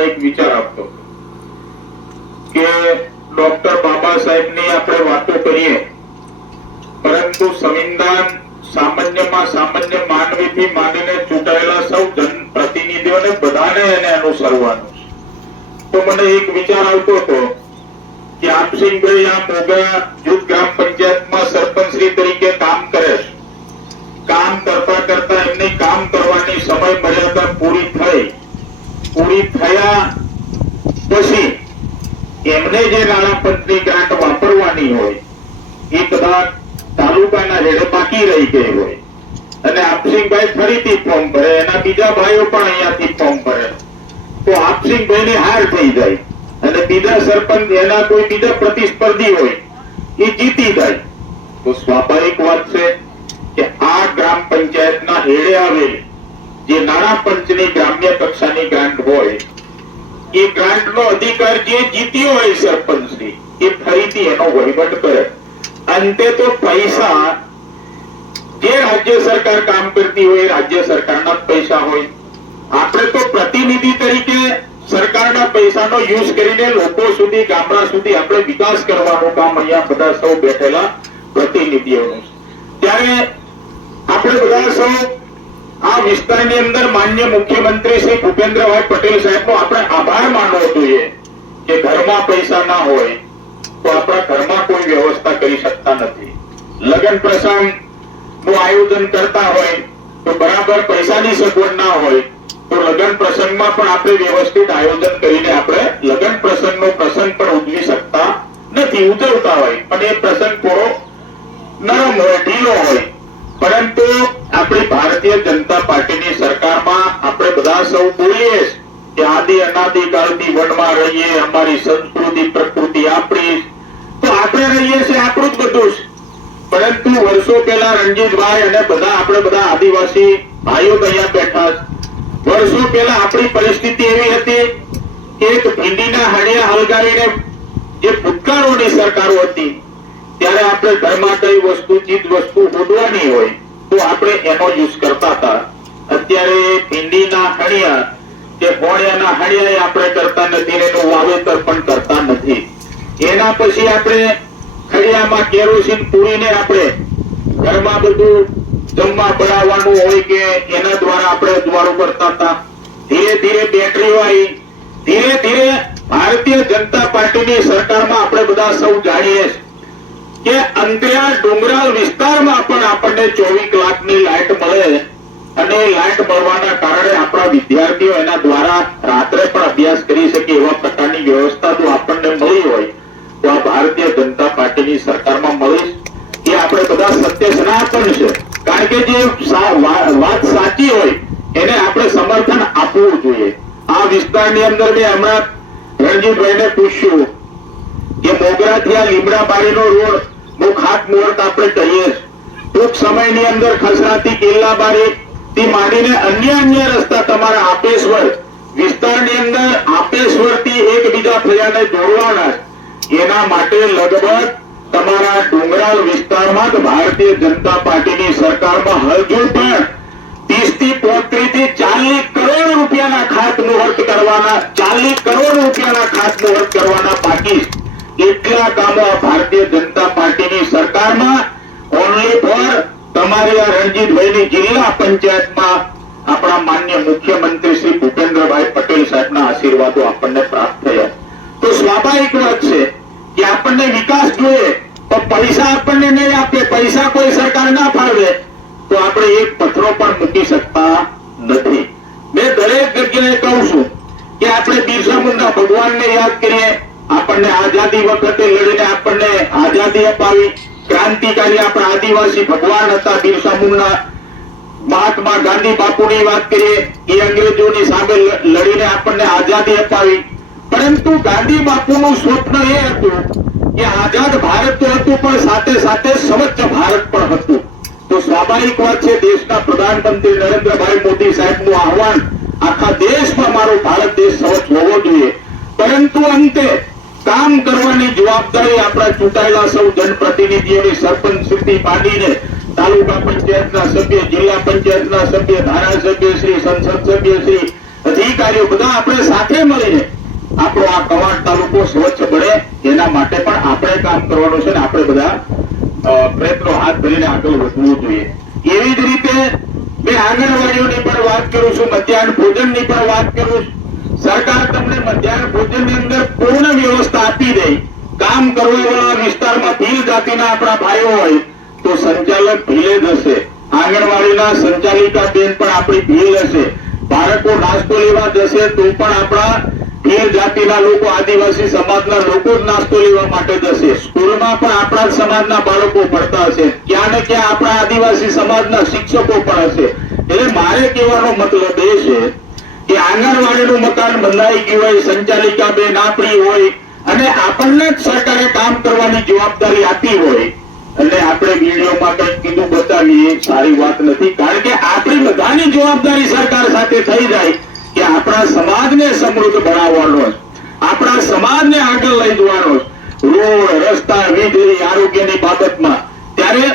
વારંવાર એક વિચાર આપતો કે ડોક્ટર બાબા સાહેબની આપણે વાતો કરીએ, પરંતુ સંવિધાન સામાન્યમાં સામાન્ય માનવીથી માંડીને ચૂંટાયેલા સૌ જનપ્રતિનિધિઓને બધાને એને અનુસરવાનું છે. તો મને એક વિચાર આવતો હતો કે આપસિંહભાઈ આ મોગરા જૂથ ગ્રામ પંચાયતમાં સરપંચશ્રી તરીકે કામ કરે છે. કામ કરતા કરતા એમની કામ કરવાની સમય મર્યાદા પૂરી થયા પછી એમને જે નાણાં પંચની ગ્રાન્ટ વાપરવાની હોય એ કદાચ તાલુકાના હેડે બાકી રહી ગઈ હોય અને આપસિંહભાઈ ફરીથી ફોર્મ ભરે, એના બીજા ભાઈઓ પણ અહીંયાથી ફોર્મ ભરે, તો આપસિંહભાઈ ની હાર થઈ જાય અને બીજા સરપંચ એના કોઈ બીજા પ્રતિસ્પર્ધી હોય એ જીતી જાય. તો સ્વાભાવિક વાત છે કે આ ગ્રામ પંચાયતના હેડે આવેલી જે નાણાં પંચની ગ્રામ્ય કક્ષાની ગ્રાન્ટ હોય એ ગ્રાન્ટનો અધિકાર જે જીત્યો હોય સરપંચશ્રી એ ફરીથી એનો વહીવટ કરે. અંતે તો પૈસા જે રાજ્ય સરકાર કામ કરતી હોય રાજ્ય સરકારના પૈસા હોય. આપણે તો પ્રતિનિધિ તરીકે સરકારના પૈસાનો યુઝ કરીને લોકો સુધી, ગામડા સુધી આપણે વિકાસ કરવાનું કામ અહીંયા બધા સૌ બેઠેલા પ્રતિનિધિઓનું છે. ત્યારે આપણે બધા સૌ આ વિસ્તારની અંદર માન્ય મુખ્યમંત્રી શ્રી ભૂપેન્દ્રભાઈ પટેલ સાહેબનો આપણે આભાર માનવો જોઈએ કે ઘરમાં પૈસા ના હોય તો આપણા ઘરમાં કોઈ વ્યવસ્થા કરી શકતા નથી. લગ્ન પ્રસંગ નું આયોજન કરતા હોય તો બરાબર પૈસાની સગવડ ના હોય તો લગ્ન પ્રસંગમાં પણ આપણે વ્યવસ્થિત આયોજન કરીને આપણે લગ્ન પ્રસંગનો પ્રસંગ પણ ઉજવી શકતા નથી. ઉજવતા હોય પણ એ પ્રસંગ થોડો નરમ હોય, ઢીલો હોય. પરંતુ આપણી ભારતીય જનતા પાર્ટીની સરકારમાં આપણે બધા સૌ બોલીએ કે આદિ અનાદિ કાળથી વનમાં રહીએ, અમારી સંસ્કૃતિ પ્રકૃતિ આપણી, તો આપણે રહીએ છીએ આપણું જ બધું છે. પરંતુ વર્ષો પહેલા રણજીતભાઈ અને આપણે બધા આદિવાસી ભાઈઓ અહીંયા બેઠા છે. વર્ષો પહેલા આપણી પરિસ્થિતિ એવી હતી કે એક ભીંડીના હાડિયા હલગાવીને જે ભૂતકાળોની સરકારો હતી ત્યારે આપણે ઘરમાં કઈ વસ્તુ ચીજ વસ્તુ શોધવાની હોય તો આપણે એનો યુઝ કરતા હતા. અત્યારે ભીંડીના હણિયા કે ગોળિયાના હણિયા આપણે કરતા નથી, એનું વાવેતર પણ કરતા નથી. એના પછી આપણે ખડિયામાં કેરોસીન પૂરીને આપણે ઘરમાં બધું જમવા બનાવવાનું હોય કે એના દ્વારા આપણે અજવાળું કરતા હતા. ધીરે ધીરે બેટરીઓ આવી, ધીરે ધીરે ભારતીય જનતા પાર્ટીની સરકારમાં આપણે બધા સૌ જાણીએ કે અંતરિયાળ ડુંગરાળ વિસ્તારમાં પણ આપણને 24 કલાકની લાઈટ મળે અને લાઈટ મળવાના કારણે આપણા વિદ્યાર્થીઓ એના દ્વારા રાત્રે પણ અભ્યાસ કરી શકે એવા પ્રકારની વ્યવસ્થા જો આપણને મળી હોય તો આ ભારતીય જનતા પાર્ટીની સરકારમાં મળી એ આપણે બધા સત્ય સનાતન છે. કારણ કે જે વાત સાચી હોય એને આપણે સમર્થન આપવું જોઈએ. આ વિસ્તારની અંદર મેં હમણાં રણજીતભાઈને પૂછ્યું કે મોગરાથી આ લીમડાબારીનો રોડ ખાતમુહૂર્ત આપણે કહીએ ટૂંક સમયની અંદર ખસરાથી કેલ્લાબારી થી માંડીને અન્ય રસ્તા તમારા આપેશ્વર વિસ્તારની અંદર આપેશ્વર થી એકબીજા ફળિયાને જોડવાના, એના માટે લગભગ તમારા ડુંગરાળ વિસ્તારમાં ભારતીય જનતા પાર્ટીની સરકારમાં હજુ પણ 30 થી 35 થી 40 કરોડ રૂપિયાના ખાતમુહૂર્ત કરવાના બાકી. એટલા કામો ભારતીય જનતા પાર્ટીની સરકારમાં ઓનલી ફોર તમારી આ રણજીતભાઈની જિલ્લા પંચાયતમાં આપણા માન્ય મુખ્યમંત્રી શ્રી ભૂપેન્દ્રભાઈ પટેલ સાહેબના આશીર્વાદો આપણને પ્રાપ્ત થયા. તો સ્વાભાવિક વાત છે કે આપણને વિકાસ જોઈએ તો પૈસા આપણને નહીં આપે, પૈસા કોઈ સરકાર ના ફાળવે તો આપણે એક પથ્થરો પણ મૂકી શકતા નથી. મેં દરેક જગ્યાએ કહું છું કે આપણે બિરસા મુંડા ભગવાનને યાદ કરીએ. આપણને આઝાદી વખતે લડીને આપણને આઝાદી અપાવી ક્રાંતિકારી આપણા આદિવાસી ભગવાન હતા બિરસા મુંડા. મહાત્મા ગાંધી બાપુની વાત કરીએ, એ અંગ્રેજોની સામે લડીને આપણને આઝાદી અપાવી. પરંતુ ગાંધી બાપુનું સ્વપ્ન એ હતું કે આઝાદ ભારત તો હતું પણ સાથે સાથે સ્વચ્છ ભારત પણ હતું. તો સ્વાભાવિક વાત છે દેશના પ્રધાનમંત્રી નરેન્દ્રભાઈ મોદી સાહેબનું આહવાન આખા દેશમાં મારો ભારત દેશ સ્વચ્છ હોવો જોઈએ. પરંતુ અંતે કામ કરવાની જવાબદારી આપણા ચૂંટાયેલા સૌ જનપ્રતિનિધિઓની સરપંચથી માંડીને તાલુકા પંચાયતના સભ્ય, જિલ્લા પંચાયતના સભ્ય, ધારાસભ્ય શ્રી, સંસદ સભ્ય શ્રી, અધિકારીઓ બધા આપણે સાથે મળીને આપણો આ કવાંટ તાલુકો સ્વચ્છ બને એના માટે પણ આપણે કામ કરવાનું છે ને આપણે બધા પ્રયત્નો હાથ ધરીને આગળ વધવું જોઈએ. એવી જ રીતે મેં આંગણવાડીઓની પણ વાત કરું છું, મધ્યાહન ભોજનની પણ વાત કરું છું. સરકાર તમને મધ્યાહન ભોજનની અંદર પૂર્ણ વ્યવસ્થા આપી દે. કામ કરવાવાળા વિસ્તારમાં ભીલ જાતિના આપણા ભાઈઓ હોય તો સંચાલક ભીલે જ હશે, આંગણવાડીના સંચાલિકા બેન પણ આપણી ભીલ હશે, બાળકો નાસ્તો લેવા જશે તો પણ આપણા ભીલ જાતિના લોકો, આદિવાસી સમાજના લોકો જ નાસ્તો લેવા માટે જશે. સ્કૂલમાં પણ આપણા જ સમાજના બાળકો ભણતા હશે, ક્યાં ને ક્યાં આપણા આદિવાસી સમાજના શિક્ષકો પણ હશે. એટલે મારે કહેવાનો મતલબ એ છે કે આંગણવાડીનું મકાન બંધાઈ ગયું હોય, સંચાલિકા બેન આપણી હોય અને આપણને જ સરકારે કામ કરવાની જવાબદારી આપી હોય અને આપણે વિડીયોમાં કંઈક કીધું બતાવીએ સારી વાત નથી. કારણ કે આપણી બધાની જવાબદારી સરકાર સાથે થઈ જાય કે આપણા સમાજને સમૃદ્ધ બનાવવાનો, આપણા સમાજને આગળ લઈ જવાનો, રોડ રસ્તા વીજળી આરોગ્યની બાબતમાં, ત્યારે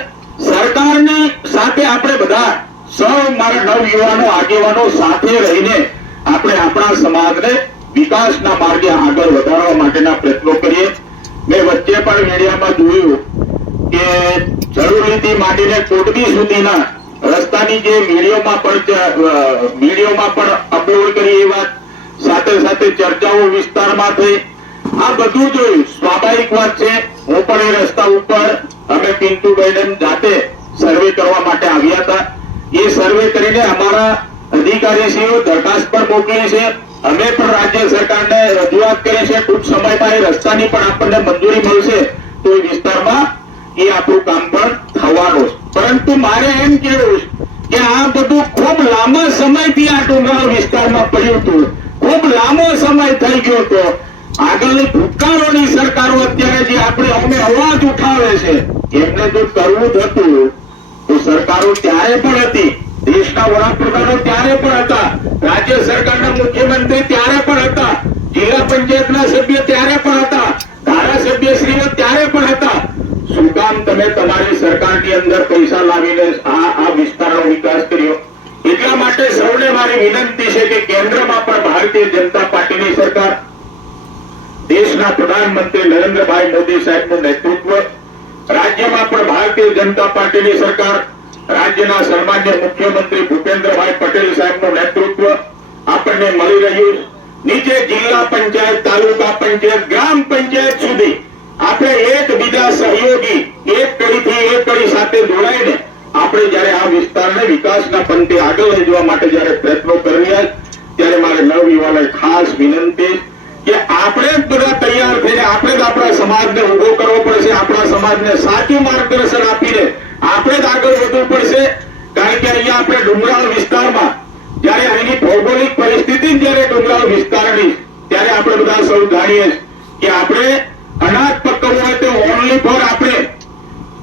સરકારની સાથે આપણે બધા સૌ મારા નવયુવાનો આગેવાનો સાથે રહીને આપણે આપણા સમાજને વિકાસના માર્ગે આગળ વધારવા માટેના પ્રયત્નો કરીએ. મેં વચ્ચે પણ મીડિયામાં જોયું કે જરૂરીથી માંડીને કોટડી સુધીના રસ્તાની જે મીડિયામાં પણ અપલોડ કરી એ વાત સાથે સાથે ચર્ચાઓ વિસ્તારમાં થઈ. આ બધું જોયું, સ્વાભાવિક વાત છે. હું પણ એ રસ્તા ઉપર અમે પિન્ટુભાઈ જાતે સર્વે કરવા માટે આવ્યા હતા. એ સર્વે કરીને અમારા અધિકારીશ્રીઓ દરખાસ્ત પણ મોકલી છે. અમે પણ રાજ્ય સરકારને રજૂઆત કરી છે. ટૂંક સમયમાં એ રસ્તાની પણ આપણને મંજૂરી મળશે તો એ વિસ્તારમાં એ આપણું કામ પણ થવાનું. પરંતુ મારે એમ કહેવું કે આ બધું ખૂબ લાંબા સમયથી આ ડુંગરાળ વિસ્તારમાં પડ્યું હતું, ખૂબ લાંબો સમય થઈ ગયો હતો. આગળની ભૂતકાળોની સરકારો અત્યારે જે આપણે અમે અવાજ ઉઠાવે છે એમને જો કરવું જ હતું તો સરકારો ત્યારે પણ હતી, દેશના વડાપ્રધાનો ત્યારે પણ હતા, રાજ્ય સરકારના મુખ્યમંત્રી ત્યારે પણ હતા, જિલ્લા પંચાયતના સભ્ય ત્યારે પણ હતા, ધારાસભ્યશ્રીઓ ત્યારે પણ હતા. શું કામ તમે તમારી સરકારની અંદર પૈસા લાવીને આ વિસ્તારનો વિકાસ કર્યો? એટલા માટે સૌને મારી વિનંતી છે કે કેન્દ્રમાં પણ ભારતીય જનતા પાર્ટીની સરકાર, દેશના પ્રધાનમંત્રી નરેન્દ્રભાઈ મોદી સાહેબનું નેતૃત્વ, રાજ્યમાં પણ ભારતીય જનતા પાર્ટીની સરકાર, રાજ્યના સન્માન્ય મુખ્યમંત્રી ભૂપેન્દ્રભાઈ પટેલ સાહેબનું નેતૃત્વ આપણને મળી રહ્યું. નીચે જિલ્લા પંચાયત, તાલુકા પંચાયત, ગ્રામ પંચાયત સુધી આપણે એકબીજા સહયોગી એક કડીથી એક કડી સાથે જોડાઈને આપણે જયારે આ વિસ્તારને વિકાસના પંથે આગળ લઈ જવા માટે જયારે પ્રયત્નો કરી રહ્યા ત્યારે મારે નવયુવાનોને ખાસ વિનંતી કે આપણે જ બધા તૈયાર થઈને આપણે જ આપણા સમાજને ઉભો કરવો પડશે, આપણા સમાજને સાચું માર્ગદર્શન આપીને આપણે જ આગળ વધવું પડશે. કારણ કે અહીંયા આપણે ડુંગરાળ વિસ્તારમાં જયારે અહીંની ભૌગોલિક પરિસ્થિતિ જયારે ડુંગરાળ વિસ્તારની, ત્યારે આપણે બધા સૌ જાણીએ કે આપણે અનાજ પકવવું હોય તો ઓનલી ફોર આપણે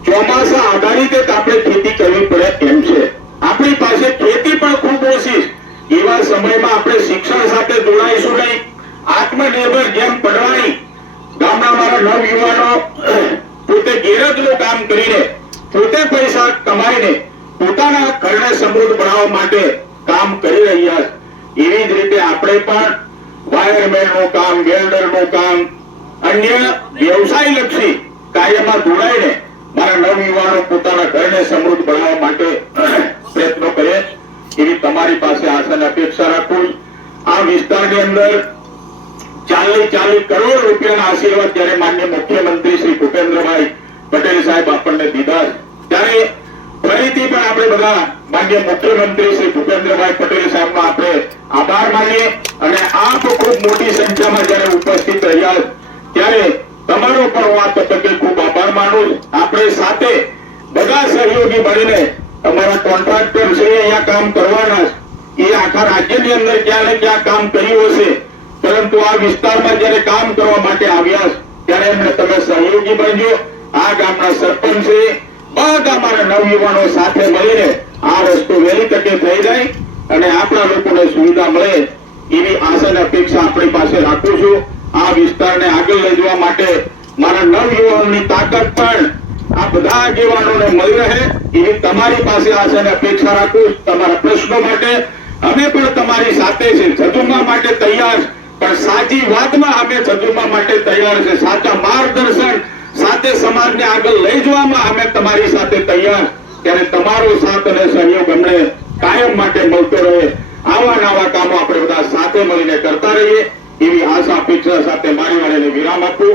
ચોમાસા આધારિત આપણે ખેતી કરવી પડે એમ છે. આપણી પાસે ખેતી પણ ખૂબ ઓછી. એવા સમયમાં આપણે શિક્ષણ સાથે જોડાઈશું નહીં, આત્મનિર્ભર જેમ પડવાની ગામના મારા નવયુવાનો પોતે ગેરજનું કામ કરીને પોતે પૈસા કમાઈને પોતાના ઘરને સમૃદ્ધ બનાવવા માટે કામ કરી રહ્યા છે. એવી જ રીતે આપણે પણ વાયરમેનનું કામ, વેલ્ડરનું કામ, અન્ય વ્યવસાયલક્ષી કાર્યમાં જોડાઈને મારા નવયુવાનો પોતાના ઘરને સમૃદ્ધ બનાવવા માટે પ્રયત્નો કરે એવી તમારી પાસે આશા અને અપેક્ષા રાખું. આ વિસ્તારની અંદર 40 કરોડ રૂપિયાના આશીર્વાદ જયારે માન્ય મુખ્યમંત્રી શ્રી ભૂપેન્દ્રભાઈ પટેલ સાહેબ આપણને દીધા ત્યારે ફરીથી પણ આપણે બધા માન્ય મુખ્યમંત્રી શ્રી ભૂપેન્દ્રભાઈ પટેલ સાહેબનો આપણે આભાર માનીએ અને આપ ખૂબ મોટી સંખ્યામાં જયારે ઉપસ્થિત રહ્યા ત્યારે તમારો પણ હું આ તબક્કે ખૂબ આભાર માનું. આપણે સાથે બધા સહયોગી મળીને અમારા કોન્ટ્રાક્ટર છે અહીંયા કામ કરવાના, એ આખા રાજ્યની અંદર ક્યાં ને ક્યાં કામ કર્યું હશે, પરંતુ આ વિસ્તારમાં જયારે કામ કરવા માટે આવ્યા ત્યારે એમને તમે સહયોગી બનજો. આ ગામના સરપંચ છે, બધા અમારા નવયુવાનો સાથે મળીને આ રસ્તો વહેલી તકે થઈ જાય અને આપણા લોકોને સુવિધા મળે એવી આશા અને અપેક્ષા આપણી પાસે રાખું છું. આ વિસ્તારને આગળ લઈ જવા માટે મારા નવયુવાનોની તાકાત પણ આ બધા આગેવાનોને મળી રહે એવી તમારી પાસે આશા અને અપેક્ષા રાખું. તમારા પ્રશ્નો માટે અમે પણ તમારી સાથે છે, જજુમા માટે તૈયાર, પણ સાચી વાતમાં અમે જજુમા માટે તૈયાર છે, સાચા માર્ગદર્શન સાથે સમાજને આગળ લઈ જવામાં અમે તમારી સાથે તૈયાર. ત્યારે તમારો સાથ અને સહયોગ અમને કાયમ માટે મળતો રહે. આવા નવા કામો આપણે બધા સાથે મળીને કરતા રહીએ એવી આશા અપેક્ષા સાથે મારી વાણીને વિરામ આપું.